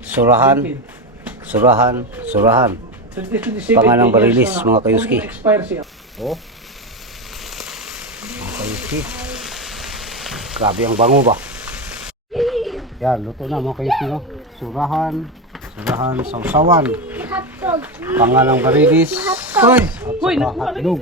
Surahan, surahan, surahan. Pangalang Barilis, mga kayuski. Oh. Mga kayuski. Grabe ang bango ba? Yan, luto na mga kayuski no. Surahan, surahan, sausawan. Pangalang Barilis. Hoy! At saka hotdog.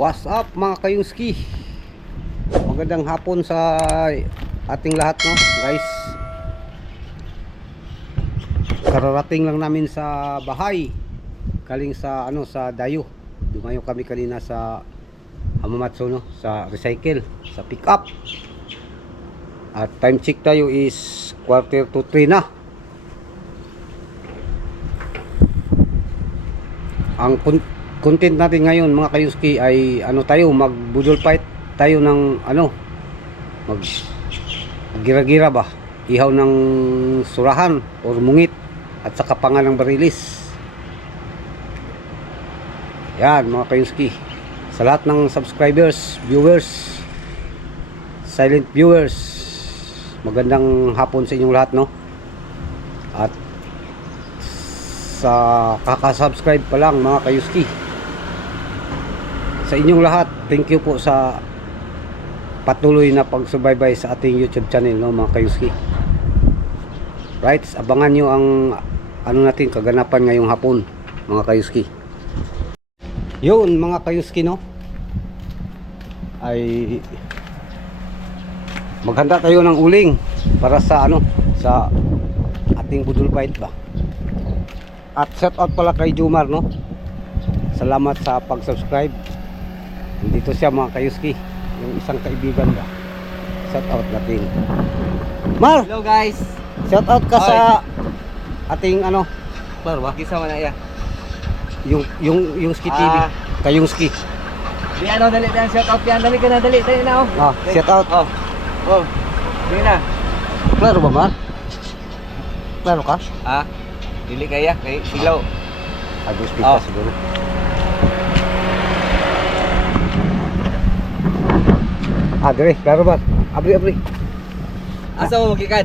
What's up mga kayuski? Magandang hapon sa ating lahat no, guys. Kararating lang namin sa bahay. Galing sa ano sa Dayo. Dumayo kami kanina sa Hamamatsu no, sa recycle, sa pick up. At time check tayo is quarter to 3 na. Ang con- content natin ngayon mga kayuski ay ano tayo mag budol fight tayo ng ano mag gira-gira ba? Ihaw ng surahan or mungit at saka pangalang barilis yan mga kayuski. Sa lahat ng subscribers viewers silent viewers magandang hapon sa inyong lahat no? At sa kakasubscribe pa lang mga kayuski sa inyong lahat thank you po sa patuloy na pagsubaybay sa ating youtube channel no mga kayuski right abangan nyo ang ano natin kaganapan ngayong hapon mga kayuski yun mga kayuski no ay maghanda tayo ng uling para sa ano sa ating budol bite ba at shout out pala kay Jumar no. Salamat sa pag-subscribe. Dito siya mga kayuski, yung isang kaibigan ba. Shout out natin. Mar, Hello guys. shout out ka sa ating ano, Klaro ba? Kisa man na iya. yung yung yung ski TV. Ah. Kayong ski. Di ano dali dan shout out yan dali ka na dali tayo na oh. Ah, shout out. Oh. Oh. Di na. Klaro ba, Mar? Klaro ka? Ah. Dili kaya kay Silaw. Ado speak Oh. ka siguro. Ah, dire, klaro ba? Abri, abri. Asa mo magikad?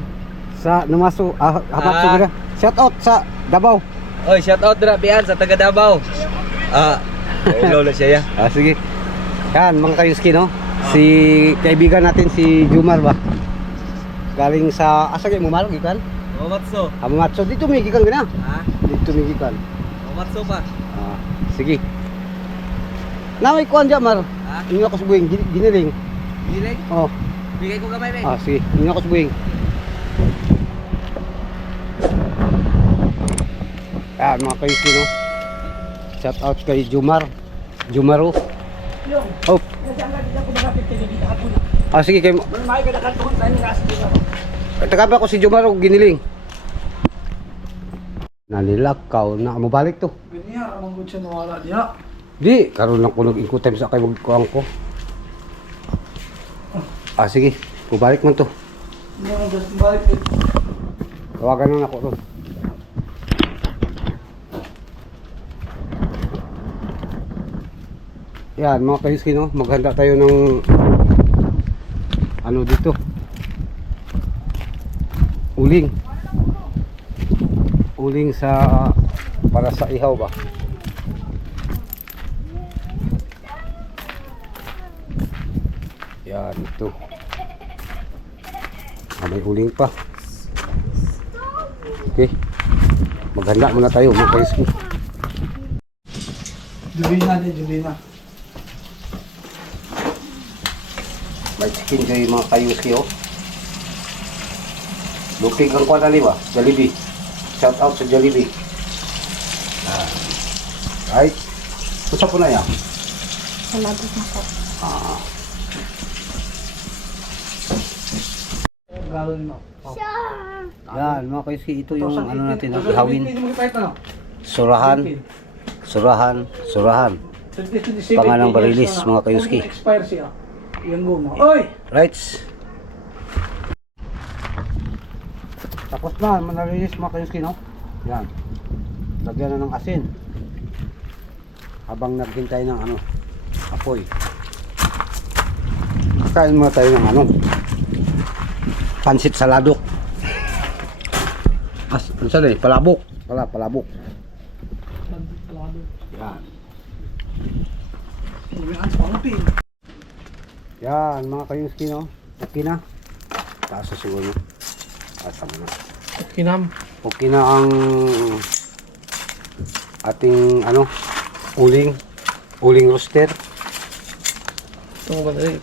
Sa Namaso, ah, Hamatsu Ah. gira. Shout out sa Davao. Oy, shout out dira bian sa taga Davao. Ah. Hello na siya ya. Ah, sige. Yan, mga kayuski, no? Si kaibigan natin, si Jumar ba? Galing sa, asa kayo mo malo, gikan? Omatso. Hamamatsu, dito may gikan gina. Ha? Dito may gikan. Omatso pa. Ah, sige. Na may kuan dyan, Mar. Ha? Inyo ako sa buwing, giniling. Dili. Oh, Bigay ko gamay be. ah, sige. Inyo ako sa buwing. Yan, mga kayuski, no? Shout out kay Jumar. Jumaro. Oh. Ah, sige, kay... Tagaba ko si Jumar og giniling. Nanilakaw na mo balik to. Ganyan, amang good siya nawala diya. Di, karon lang ko nag-inko time sa kay magkuang ko. Ah, sige. Kubalik man to. Hindi mo just balik. Tawagan na ako to. Yan, mga kayuski, no? Maghanda tayo ng ano dito. Uling. Uling sa para sa ihaw ba? Yan, ito. Ah, may uling pa. Okay. Maghanda muna tayo, mga kayuski. Julina din, Julina. May chicken kayo mga kayuski oh. Lupig ang kwa dali ba? Jollibee. Shout out sa Jollibee. Ah. Right. Kusa po na yan. Salamat na po. Ah. Galon mo. Yan mga kayuski, ito yung ano natin, kahit ano. Surahan, surahan, surahan. Pangalang Barilis, mga kayuski. Expire siya. Yung guma. Oy! Rights. Tapos na, manalinis mga kayuski, no? Yan. Lagyan na ng asin. Habang naghintay ng ano, apoy. Kain muna tayo ng ano, pansit saladok. As, ano saan eh? Palabok. Pala, palabok. Yan. Sa pangapin. Yan, mga kayuski, no? Okay na. Taas na siguro. Taas na. Kinam. Okay na ang ating ano, uling. Uling roster. Ito ba dali?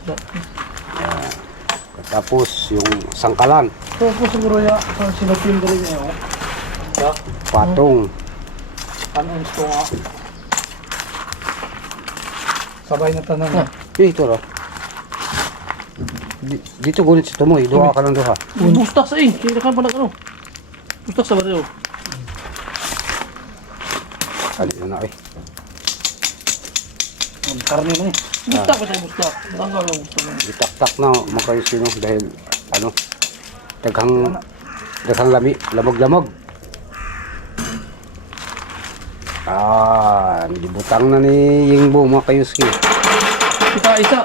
Tapos yung sangkalan, Ito po siguro ya. Ang sinupin ko rin ngayon. patong. Ano gusto nga? Sabay na tanong. Eh, ito ro. Di- Dito gunit si Tumoy. Duha ka ng duha. Bustak sa ing. Kaya ka pa nag ano. Bustak sa baril. Ali na na eh. Ang karne na eh. Bustak pa siya bustak. Tanggal ang bustak na. Itaktak na mga kayuski, no? Dahil ano, daghang daghang lami, lamog-lamog. Ah, gibutang na ni Yingbo mga kayuski. Kita isa.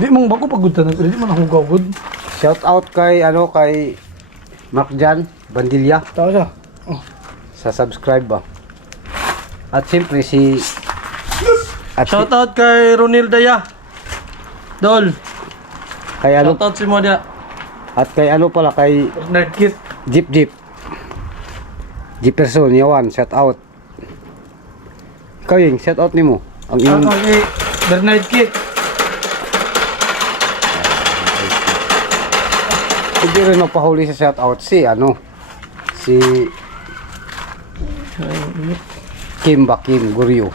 Di mong bago pagod na. Di man akong gawod. Shout out kay ano kay Mark Jan Bandilya Tao siya. sa subscribe ba. At siyempre si at si, Shoutout kay Ronil Daya. Dol. kay ano Shoutout si Modia. At kay ano pala kay Nerd Kit. Jeep Jeep. Jeeperson yawan shout out. Ikaw yung shout out nimo. Ang imong Shoutout kay Bernard Kit. hindi rin napahuli sa shout out si ano si Kim ba Kim Guryo.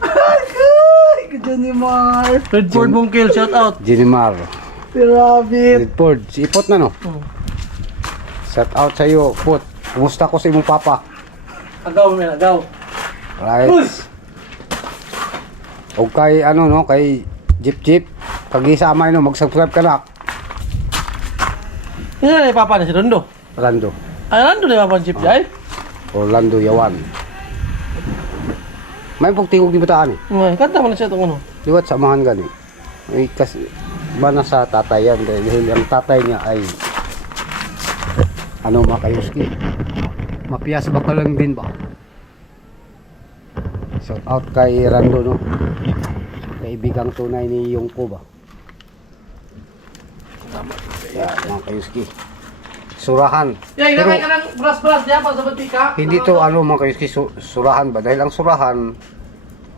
Ay, ni Mar. Redford Bungkil, shoutout. Jinimar. Si Rabbit. Redford, si Ipot na no. Oh. Shout out sa iyo, Put. Kumusta ko sa imong papa? Agaw, may agaw. Right. O kay ano no, kay Jeep Jeep. Pag-isama no, mag-subscribe ka na. Yan na papa na si Rondo. Orlando. Ay, Rondo na papa ni Chip Jai. Orlando Yawan. May pagtingog di bataan eh. Ay, kanta mo na siya itong ano. Liwat samahan gani. Ay kasi mana sa tatay yan dahil ang tatay niya ay ano makayuski. Mapiyas ba ka lang din ba? Shout out kay Rando no. Kaibigang tunay ni Yongko ba? Yan, mga kayuski. Surahan. Yan, Pero- ng brass-brass diyan pa sa batika. Hindi to ano mga kayuski su- surahan ba? Dahil ang surahan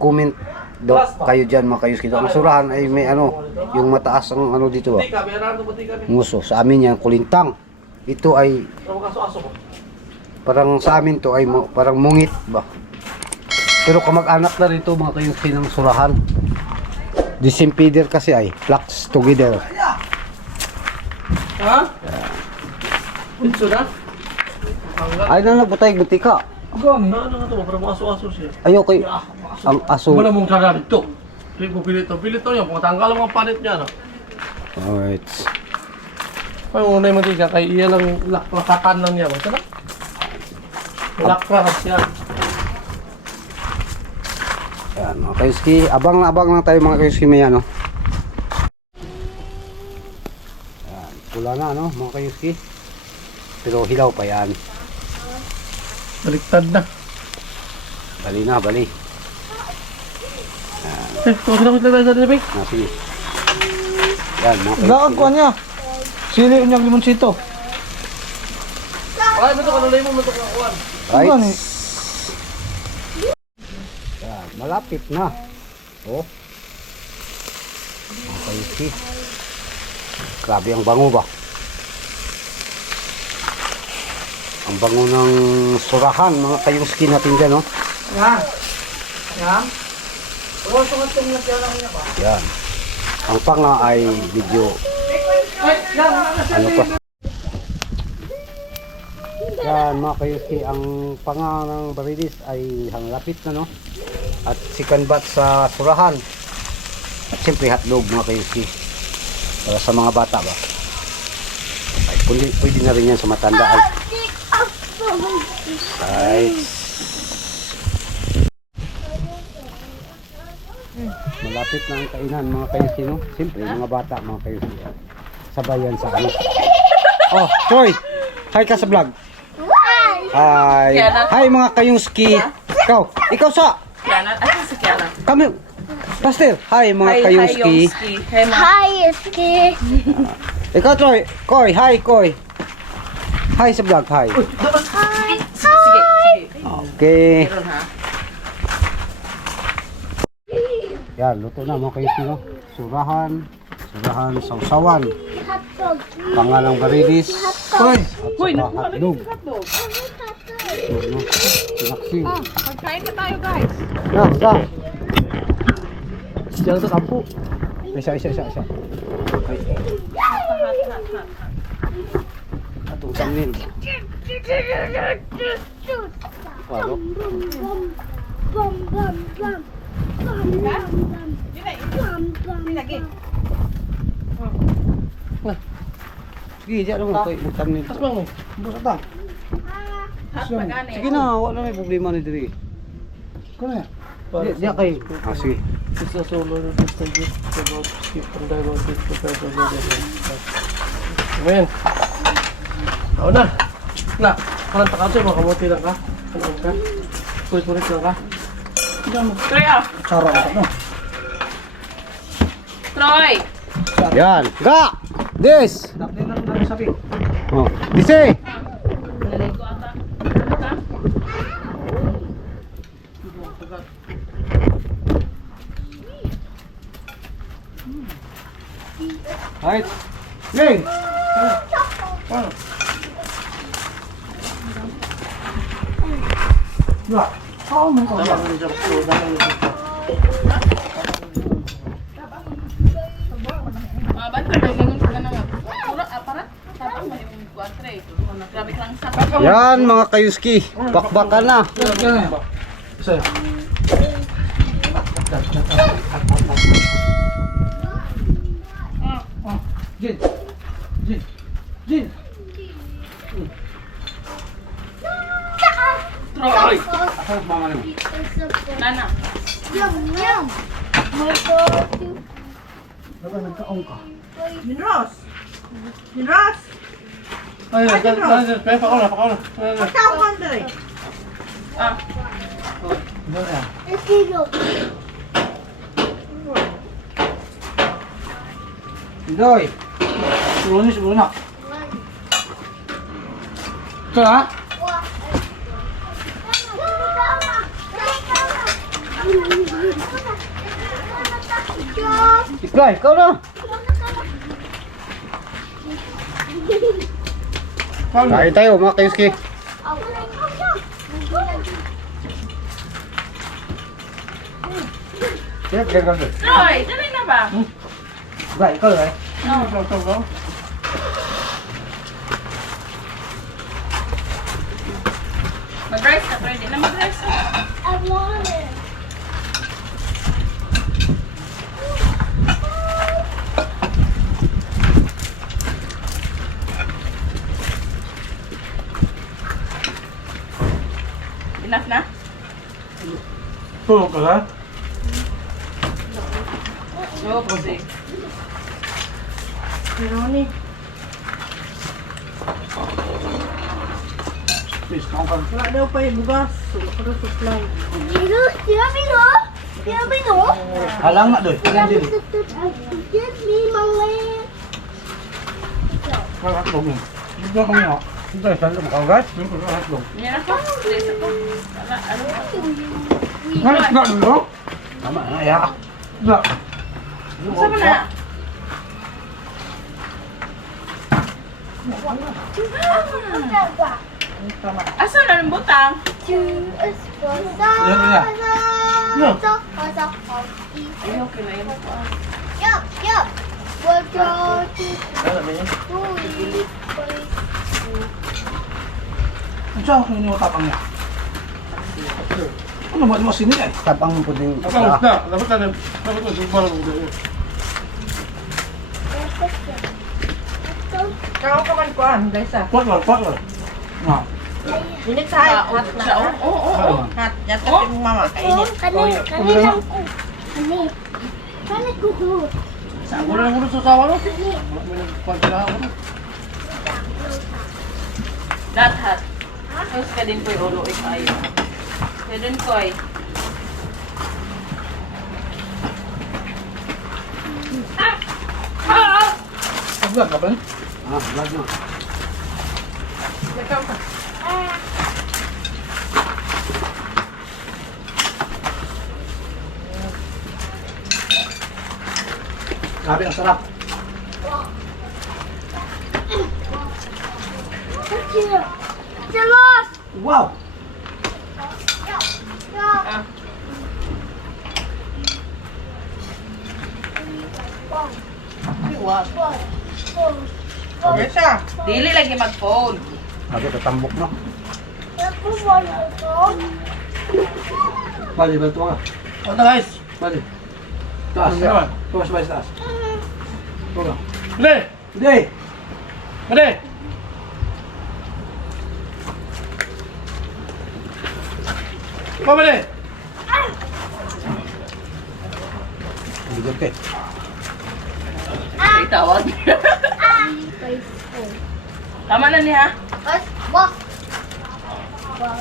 comment do kayo diyan mga kayuski. Ang surahan ay may ano, yung mataas ang ano dito ni. Nguso. Sa amin yan kulintang. Ito ay parang sa amin to ay parang mungit ba? Pero kamag-anak na rito mga kayuski ng surahan. Disimpeder kasi ay flux together. Ha? Unso na? Ay na nagbutay butika. Gani. Ano nga to? Parang aso-aso siya. Ayo kay ang aso. Wala mong cara dito. Pili ko pilit to. Pilit to niya. Pagkatanggal ang mga panit niya. No? Alright. Ay, una yung matika. Kay iya lang lak lakakan lang niya. Basta na? Lakras yan. Yan, mga kayuski. Abang na abang lang tayo mga kayuski may ano. Yan, pula na ano mga kayuski. Pero hilaw pa yan. Baliktad na. Bali na, bali. Eh, kung sila ko sila sa. Na, sige. Yan, mga Gaan ko kayuski. niya. Sili unyang limonsito. Ay, mato ka nalay mo, mato ka kuwan. Right. Gani. Yan, malapit na. Oh. Mga kayuski. Grabe ang bango ba? Ang bango ng surahan, mga kayuski natin dyan, oh. Yan. Yan. Yan. Ang ay video Ay, yan. ano pa. Yan mga kayuski, ang panga ng baridis ay hanglapit na no. At second batch sa surahan. At siyempre hotdog mga kayuski. Para sa mga bata ba. Ay, Pwede, pwede na rin yan sa matanda. Ay, Right. Malapit na ang kainan mga kayusi, no? Siyempre, mga bata, mga kayusi. Sabayan sa ano. Oh, Troy! Hi ka sa vlog. Hi. Hi mga kayuski. Ikaw, ikaw sa. Kiana, ay si Kiana. Kami. Pastor, hi mga Hi, kayuski. Hi, Yongski. Hi, ma. Hi, Iski. Ikaw, Troy. Koy, hi, Koy. Hi sa vlog, hi. Hi. Sige, sige. Okay. Meron ha. Yan, luto na mga kayuski, no? Surahan, surahan, sausawan, pangalang baridis, Hoy! Hoy, at nakuha saka hotdog. hotdog. No, Sinaksing. Magkain na tayo, guys. Na, na. Diyan sa kampo. Isa, isa, isa, isa. Okay. Hot. Atong thumbnail. Walo. Bum, bum, bum, bum, bum. Bum, bum, bum. Bum, bum, bum. Sige, diyan naman koy, ang thumbnail. Tas bang mo? Busa ta. Gani. Sige na, wala may problema ni diri. Kaya. Di, di kay. Ah, sige. This is solo na stages about skip and diverted professor Amen. Ako na. Na, kanang takaw sa'yo, makamuti lang ka. Kanang ka. Kulit-kulit lang ka. Troy, ah. Sarap ka no. Troy! Yan. Ga! This! Oh, dise! Nalaligo ata. Ha? Right. Ning! Ah, Grabe ka lang sa Yan mga kayuski. Bakbakan na. Isa. Jin. Jin. Jin. Troy! Ako mga ano. Nana. Yum, yum. My God. Minros! Minros! Ay, ay, ay, ay, ay, pako na, pako na. Ay, ay. Pagkaw ka dali. Ah, Let's go. Idoy. Siguro ni, siguro na. Ito ha? Iklay, ikaw na. Kain tayo mga kayuski. Yan, ganyan ganyan. Troy! Dali na ba? Ba, ikaw eh. Ito, ito, ito. Mag-rice ka, Troy. Di na mag-rice ka. I want it. Enough na? Tulog ka ha? Oo, kasi. Please, kaong ka. Wala daw pa yung bugas. Wala pa daw supply. Mino, tira Mino. Tira Mino. Halang na doy. Tira Mino. Yes, me, Mangwe. Kakatlog mo. Dito kami nga. Dito, saan ka guys? Dito, kakatlog. Yan ako. Please ako. Wala, ano? Halos na, no? Tama na, ya. Na. Sama na. Asa na ng butang? Yan. Yan. Ay, okay na yun. Yup, yup. One, two, three, Ano ba yun? four, Ang siya, kung yung tapang niya. Ano ba, mo sini eh? Tapang mo po din. Tapang na, dapat na, dapat na, dapat na, dapat na. five, six, seven. Kau ka man kuan, guys ah. Kuat lang, kuat lang. Init sa Ah, hot hot na. siya. Oo, oo, oo. Hot. Yata oh? yung mama Oh, kainit. kani, kani lang ko. Kani. Kani kuku. Wala lang ulo sa sawa no? Kani. May nagkuhan sila ako no? That hot. Tapos ka din po yung ulo ikayo. Din ko ay. Paglag ka ba? Ah, vlog na. Grabe, ang sarap. Jelas. Wow! Ya. Guys ah. Dili lagi mag-phone. Grabe, tatambok na. Bali, ba ito nga? Ano guys? Bali. Taas. Ano naman? Tumas ba taas? Ito nga. Hindi! Hindi! Hindi! Pabali! Hindi gante. Ay, tawag. Tama na niya. Bas. Wow. Wow.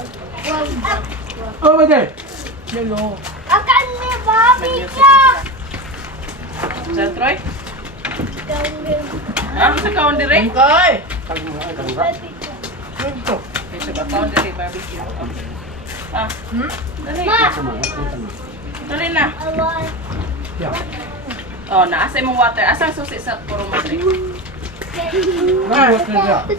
Oh, pwede! Akan ni babi siya. Sa Troy? Ah, sa kaon dire? Koy. Sa kaon dire barbecue. Ah. Dali. Ma. Dali na. Awan. Oh, naasa mong water. Asang susi sa puro matre. Ano sila?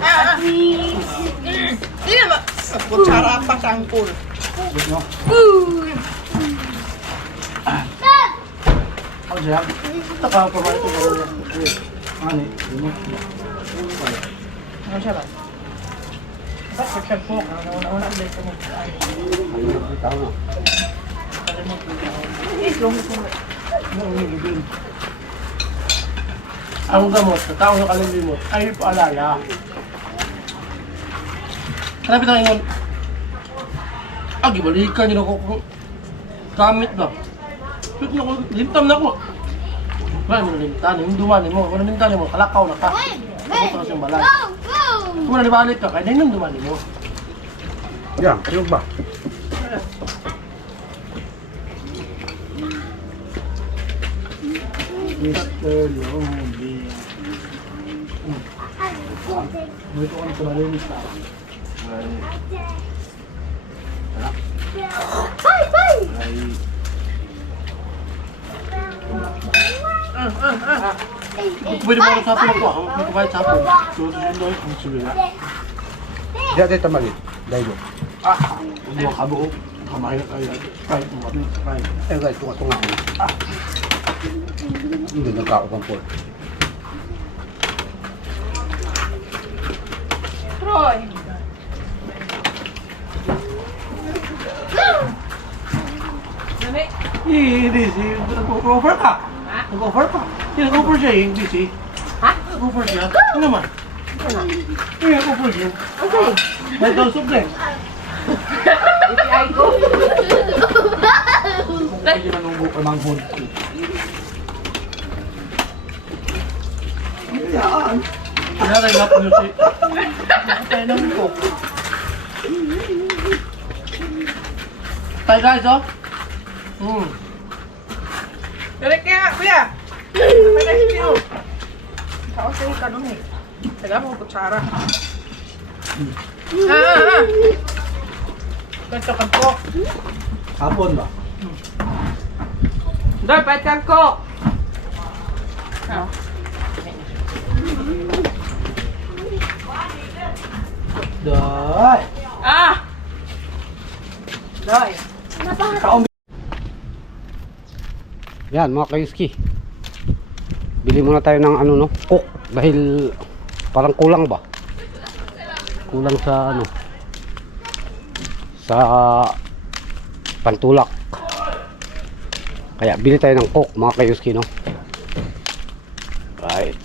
Ah, ah. Hindi naman. Sa kutsara pa sangkul. Ano siya? Taka pa ba ito? Ano? Ano siya ba? Ba't pagkagpok? Ano una-una ulit ko mo? Ayun, ikaw na. Ang gamot sa taong nakalilimot ay paalala. Hanapin tayo ngayon. Ah, gibalikan yun ako kung gamit ba? Wait na ko, limtam na ko. Wala mo na limtan, yung dumani mo, wala limtan mo, kalakaw na ka. Ka kasing balay. Kung wala nibalik ka, kaya din yung dumani mo. Yan, ayun ba? Mr. Lombi. Dito ka na sa malinis ka. Bye, bye. Pwede mo na sapon ako, ah. May kabayad sapon. Susunod doon, ang sila. Diyan tayo tamali. Dahil mo. Ah, hindi mo kabuo. Kamay na tayo. Kahit mo kami. Kahit. Ayun guys, tunga tunga. Hindi nagkakapang po. Troy. Dali. Hindi si nag-offer ka. Nag-offer ka. Hindi nag-offer siya eh, si. Ha? Nag-offer siya. Ano naman? Hindi nag-offer siya. Okay. May daw suple. API ko. Hindi na nung buka ng phone. Yan. Kaya na po niyo si... Nakatay ng ko. Tayo guys oh. Hmm. Pwede siyo. Kausay ka nun eh. Taga mo kutsara. Ah, ah, ah. Ganto ka po. Hapon ba? Doy, pahit kang ko. Ah. Day! Ah! Doy. Yan mga kayuski. Bili muna tayo ng ano no, cook dahil parang kulang ba? Kulang sa ano sa pantulak. Kaya bili tayo ng cook mga kayuski no. Right.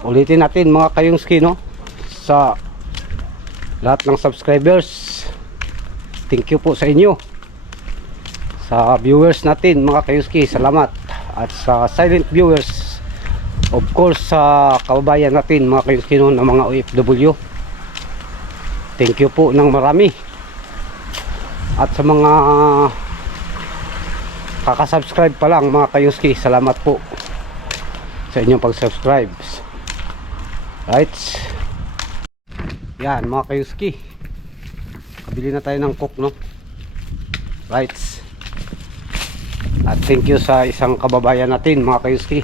Ulitin natin mga kayungski no sa lahat ng subscribers. Thank you po sa inyo. Sa viewers natin mga kayungski, salamat. At sa silent viewers, of course sa kababayan natin mga kayungski no, ng mga OFW. Thank you po ng marami. At sa mga kakasubscribe pa lang mga kayuski, salamat po sa inyong pag-subscribe. Right? Yan mga kayuski. Kabili na tayo ng cook no. Right? At thank you sa isang kababayan natin mga kayuski.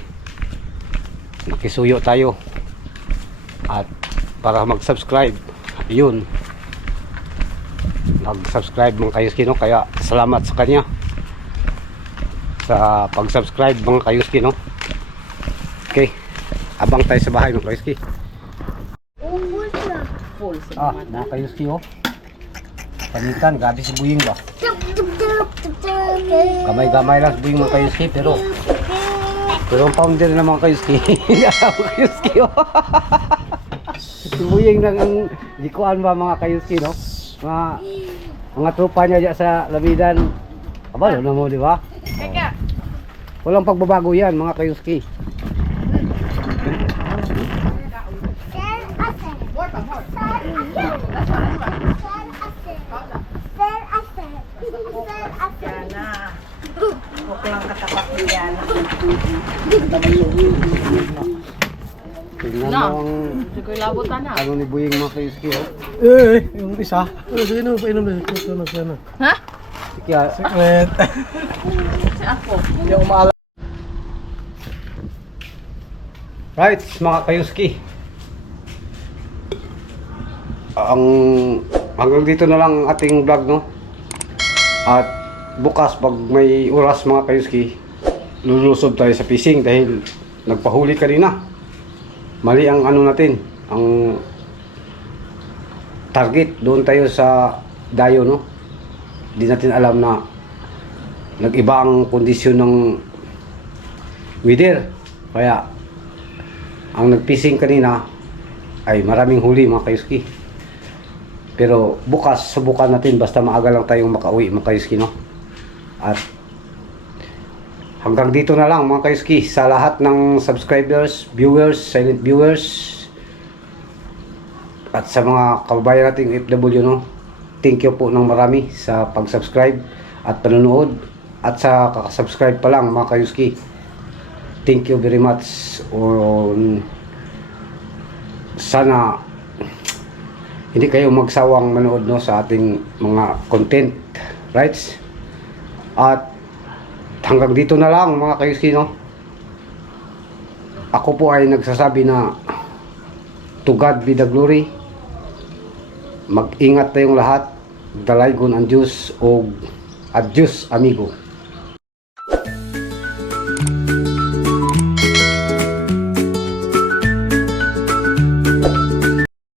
Nakisuyo tayo. At para mag-subscribe, yun nag-subscribe mga kayuski no kaya salamat sa kanya sa pag-subscribe mga kayuski no okay abang tayo sa bahay mga kayuski Ubus na. Full ah sa mata. mga kayuski oh panitan grabe si buying ba? Gamay-gamay lang si buying mga kayuski pero pero ang founder ng mga kayuski mga kayuski oh. Si buying lang ang likuan ba mga kayuski no? Mga mga tropa niya sa Labidan. Kabalo na mo di ba? Walang pagbabago yan mga kayuski. Sir Asen. Sir Asen. Sir Asen. Sir Asen. Tingnan Na. mo ang Ka na. ano ni Buying mga kayuski. Oh. Eh, yung isa. Eh, sige na, painom na. Ito na siya na. Ha? Sige, ah, Secret. Si ako. Hindi ako maala. Right, mga kayuski. Ang hanggang dito na lang ang ating vlog no. At bukas pag may oras mga kayuski, lulusob tayo sa fishing dahil nagpahuli kanina. Mali ang ano natin, ang target doon tayo sa dayo no. Hindi natin alam na nag-iba ang kondisyon ng weather. Kaya ang nagpising kanina ay maraming huli mga kayuski. Pero bukas subukan natin basta maaga lang tayong makauwi mga kayuski no. At hanggang dito na lang mga kayuski sa lahat ng subscribers, viewers, silent viewers at sa mga kababayan nating FW no. Thank you po ng marami sa pag-subscribe at panonood. At sa kakasubscribe pa lang mga kayuski thank you very much. On sana hindi kayo magsawang manood no sa ating mga content right at hanggang dito na lang mga kayuski no? Ako po ay nagsasabi na to God be the glory mag-ingat tayong lahat. Dalaygon ang Diyos o adios amigo